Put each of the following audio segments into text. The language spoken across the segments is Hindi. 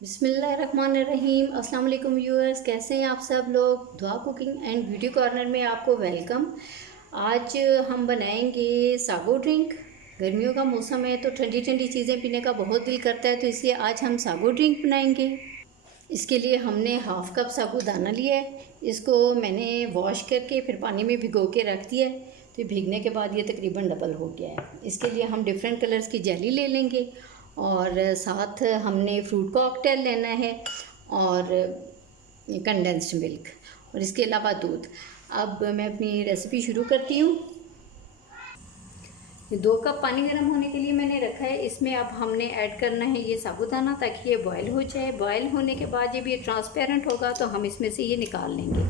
बिस्मिल्लाहिर्रहमानिर्रहीम। अस्सलाम वालेकुम व्यूअर्स, कैसे हैं आप सब लोग। दुआ कुकिंग एंड ब्यूटी कॉर्नर में आपको वेलकम। आज हम बनाएंगे सागो ड्रिंक। गर्मियों का मौसम है तो ठंडी ठंडी चीज़ें पीने का बहुत दिल करता है, तो इसलिए आज हम सागो ड्रिंक बनाएंगे। इसके लिए हमने हाफ़ कप साबूदाना लिया है। इसको मैंने वॉश करके फिर पानी में भिगो के रख दिया है, तो भीगने के बाद ये तकरीबन डबल हो गया है। इसके लिए हम डिफरेंट कलर्स की जेली ले लेंगे और साथ हमने फ्रूट कॉकटेल लेना है और कंडेंस्ड मिल्क और इसके अलावा दूध। अब मैं अपनी रेसिपी शुरू करती हूँ। ये 2 कप पानी गर्म होने के लिए मैंने रखा है। इसमें अब हमने ऐड करना है ये साबूदाना, ताकि ये बॉयल हो जाए। बॉयल होने के बाद जब ये ट्रांसपेरेंट होगा तो हम इसमें से ये निकाल लेंगे।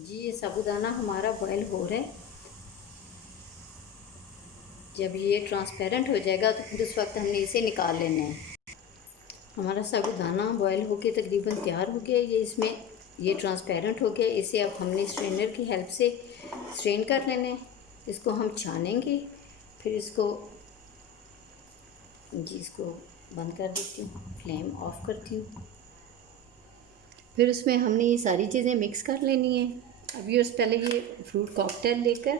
जी, ये साबूदाना हमारा बॉयल हो रहा है। जब ये ट्रांसपेरेंट हो जाएगा तो फिर उस वक्त हमने इसे निकाल लेना है। हमारा साबूदाना बॉयल होके तकरीबन तैयार हो गया। ये ट्रांसपेरेंट हो गया। इसे अब हमने स्ट्रेनर की हेल्प से स्ट्रेन कर लेना है। इसको हम छानेंगे, फिर इसको बंद कर देती हूँ, फ्लेम ऑफ करती हूँ। फिर उसमें हमने ये सारी चीज़ें मिक्स कर लेनी है। अब ये पहले ये फ्रूट कॉकटेल लेकर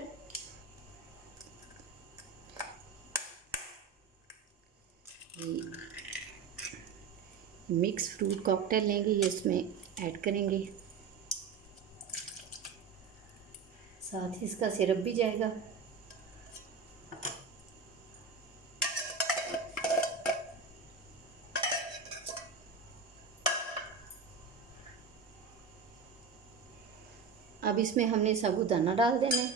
मिक्स फ्रूट कॉकटेल लेंगे, ये इसमें ऐड करेंगे। साथ ही इसका सिरप भी जाएगा। अब इसमें हमने साबूदाना डाल देना है।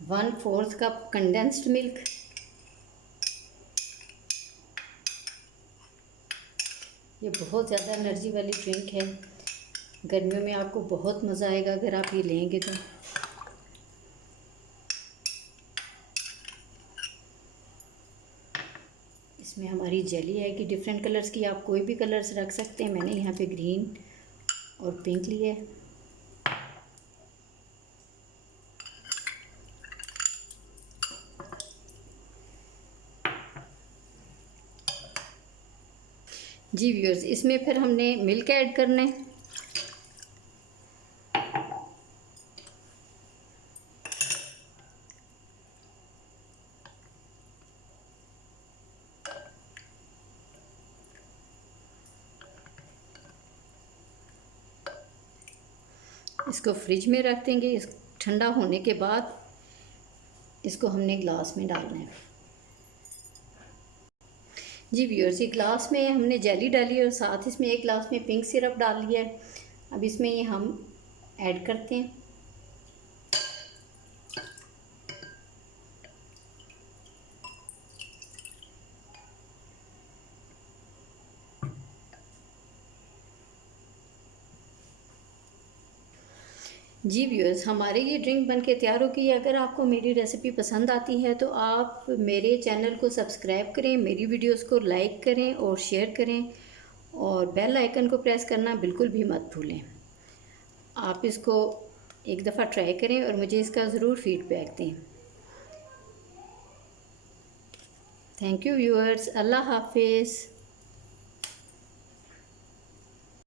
One fourth cup condensed milk. ये बहुत ज़्यादा एनर्जी वाली ड्रिंक है। गर्मियों में आपको बहुत मज़ा आएगा अगर आप ये लेंगे तो। इसमें हमारी जेली है कि डिफरेंट कलर्स की, आप कोई भी कलर्स रख सकते हैं। मैंने यहाँ पे ग्रीन और पिंक लिया है। जी व्यूअर्स, इसमें फिर हमने मिल्क ऐड करना है। इसको फ्रिज में रख देंगे। इस ठंडा होने के बाद इसको हमने ग्लास में डालना है। जी व्यूअर्स, ये ग्लास में हमने जेली डाली और साथ इसमें एक ग्लास में पिंक सिरप डाल लिया है। अब इसमें ये हम ऐड करते हैं। जी व्यूअर्स, हमारे ये ड्रिंक बनके तैयार हो गई है। अगर आपको मेरी रेसिपी पसंद आती है तो आप मेरे चैनल को सब्सक्राइब करें, मेरी वीडियोस को लाइक करें और शेयर करें और बेल आइकन को प्रेस करना बिल्कुल भी मत भूलें। आप इसको एक दफ़ा ट्राई करें और मुझे इसका ज़रूर फीडबैक दें। थैंक यू व्यूअर्स, अल्लाह हाफिज़।